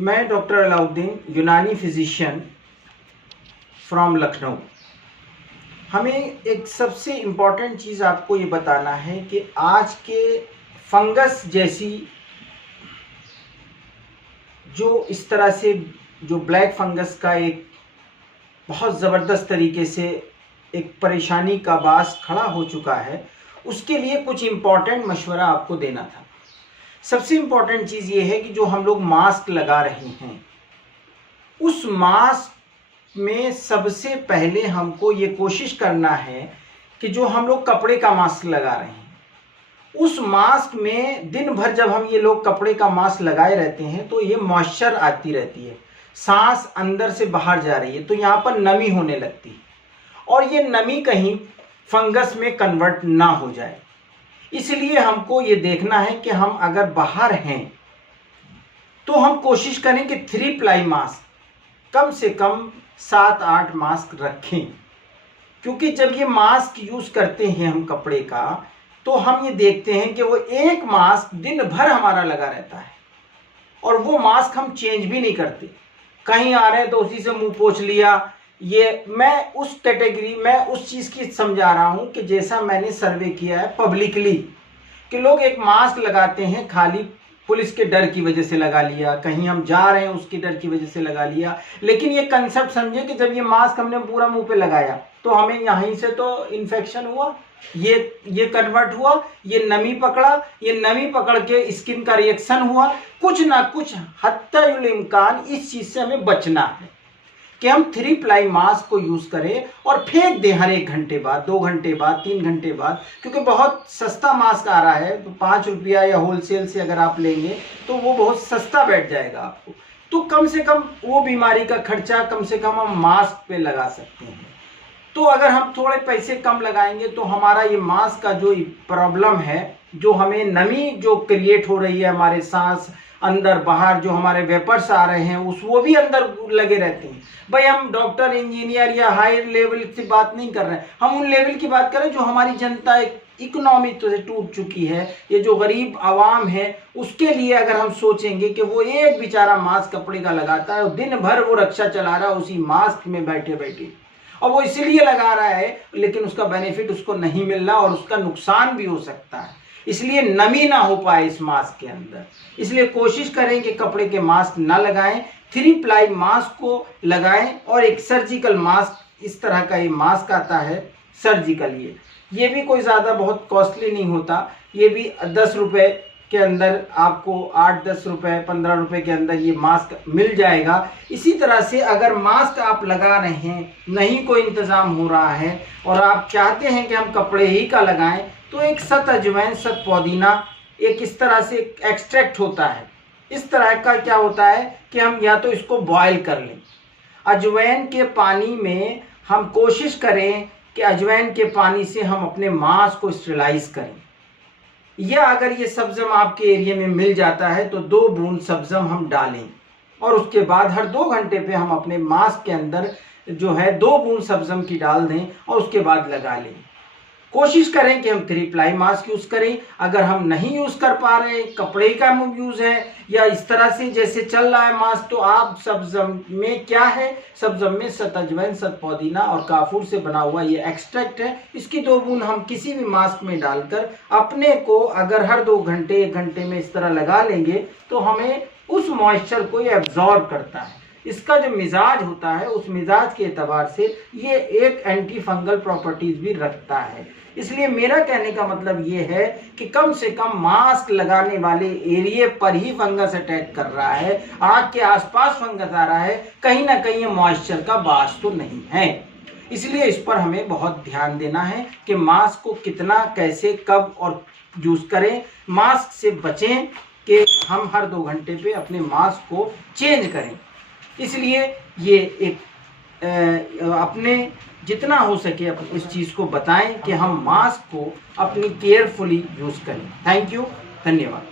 मैं डॉक्टर अलाउद्दीन, यूनानी physician from Lucknow. हमें एक सबसे इम्पॉर्टेंट चीज़ आपको ये बताना है कि आज के फंगस जैसी जो इस तरह से जो ब्लैक फंगस का एक बहुत ज़बरदस्त तरीके से एक परेशानी का बास खड़ा हो चुका है, उसके लिए कुछ इम्पॉर्टेंट मशवरा आपको देना था। सबसे इम्पॉर्टेंट चीज़ ये है कि जो हम लोग मास्क लगा रहे हैं, उस मास्क में सबसे पहले हमको ये कोशिश करना है कि जो हम लोग कपड़े का मास्क लगा रहे हैं, उस मास्क में दिन भर जब हम ये लोग कपड़े का मास्क लगाए रहते हैं तो ये मॉइस्चर आती रहती है, सांस अंदर से बाहर जा रही है, तो यहाँ पर नमी होने लगती है और ये नमी कहीं फंगस में कन्वर्ट ना हो जाए। इसलिए हमको ये देखना है कि हम अगर बाहर हैं तो हम कोशिश करें कि 3 प्लाई मास्क कम से कम 7-8 मास्क रखें, क्योंकि जब ये मास्क यूज़ करते हैं हम कपड़े का, तो हम ये देखते हैं कि वो एक मास्क दिन भर हमारा लगा रहता है और वो मास्क हम चेंज भी नहीं करते। कहीं आ रहे हैं तो उसी से मुंह पोंछ लिया। ये मैं उस चीज़ की समझा रहा हूँ कि जैसा मैंने सर्वे किया है पब्लिकली कि लोग एक मास्क लगाते हैं खाली पुलिस के डर की वजह से लगा लिया, कहीं हम जा रहे हैं उसके डर की वजह से लगा लिया। लेकिन ये कंसेप्ट समझे कि जब ये मास्क हमने पूरा मुंह पे लगाया तो हमें यहीं से तो इन्फेक्शन हुआ, ये कन्वर्ट हुआ, ये नमी पकड़ा, ये नमी पकड़ के स्किन का रिएक्शन हुआ। कुछ ना कुछ हत्तुल इम्कान इस चीज़ से हमें बचना है कि हम 3 प्लाई मास्क को यूज़ करें और फेंक दें हर 1 घंटे बाद, 2 घंटे बाद, 3 घंटे बाद, क्योंकि बहुत सस्ता मास्क आ रहा है। तो 5 रुपया या होलसेल से अगर आप लेंगे तो वो बहुत सस्ता बैठ जाएगा आपको। तो कम से कम वो बीमारी का खर्चा कम से कम हम मास्क पे लगा सकते हैं। तो अगर हम थोड़े पैसे कम लगाएंगे तो हमारा ये मास्क का जो प्रॉब्लम है, जो हमें नमी जो क्रिएट हो रही है, हमारे सांस अंदर बाहर जो हमारे वेपर्स आ रहे हैं वो भी अंदर लगे रहते हैं। भाई हम डॉक्टर, इंजीनियर या हाई लेवल की बात नहीं कर रहे हैं, हम उन लेवल की बात कर रहे हैं जो हमारी जनता इकोनॉमी तो से टूट चुकी है। ये जो गरीब आवाम है उसके लिए अगर हम सोचेंगे कि वो एक बेचारा मास्क कपड़े का लगाता है और दिन भर वो रक्षा चला रहा है उसी मास्क में बैठे बैठे, और वो इसीलिए लगा रहा है लेकिन उसका बेनिफिट उसको नहीं मिल रहा और उसका नुकसान भी हो सकता है, इसलिए नमी ना हो पाए इस मास्क के अंदर। इसलिए कोशिश करें कि कपड़े के मास्क ना लगाएं, 3 प्लाई मास्क को लगाएं। और एक सर्जिकल मास्क, इस तरह का ये मास्क आता है सर्जिकल, ये भी कोई ज़्यादा बहुत कॉस्टली नहीं होता, ये भी 10 रुपये के अंदर आपको 8-10 रुपये 15 रुपये के अंदर ये मास्क मिल जाएगा। इसी तरह से अगर मास्क आप लगा रहे हैं, नहीं कोई इंतज़ाम हो रहा है और आप चाहते हैं कि हम कपड़े ही का लगाएं, तो एक सत अजवाइन, सत पुदीना, एक इस तरह से एक्सट्रैक्ट होता है। इस तरह का क्या होता है कि हम या तो इसको बॉयल कर लें, अजवाइन के पानी में हम कोशिश करें कि अजवाइन के पानी से हम अपने मांस को स्टेरिलाइज करें, या अगर ये सब्ज़म आपके एरिया में मिल जाता है तो 2 बूंद सब्ज़म हम डालें और उसके बाद हर 2 घंटे पे हम अपने मास्क के अंदर जो है 2 बूंद सब्ज़म की डाल दें और उसके बाद लगा लें। कोशिश करें कि हम 3 प्लाई मास्क यूज़ करें। अगर हम नहीं यूज़ कर पा रहे, कपड़े का यूज़ है या इस तरह से जैसे चल रहा है मास्क, तो आप सब्ज़म में क्या है, सब्ज़म में सत अजवाइन, सत पुदीना और काफूर से बना हुआ ये एक्सट्रैक्ट है, इसकी 2 बूंद हम किसी भी मास्क में डालकर अपने को अगर हर 2 घंटे 1 घंटे में इस तरह लगा लेंगे तो हमें उस मॉइस्चर को ये एब्जॉर्ब करता है। इसका जो मिजाज होता है उस मिजाज के एतबार से ये एक एंटी फंगल प्रॉपर्टीज भी रखता है। इसलिए मेरा कहने का मतलब ये है कि कम से कम मास्क लगाने वाले एरिया पर ही फंगस अटैक कर रहा है, आँख के आसपास फंगस आ रहा है, कहीं ना कहीं ये मॉइस्चर का बास तो नहीं है। इसलिए इस पर हमें बहुत ध्यान देना है कि मास्क को कितना, कैसे, कब और यूज़ करें। मास्क से बचें कि हम हर 2 घंटे पे अपने मास्क को चेंज करें। इसलिए ये एक अपने जितना हो सके इस चीज़ को बताएं कि हम मास्क को अपनी केयरफुली यूज़ करें। थैंक यू, धन्यवाद।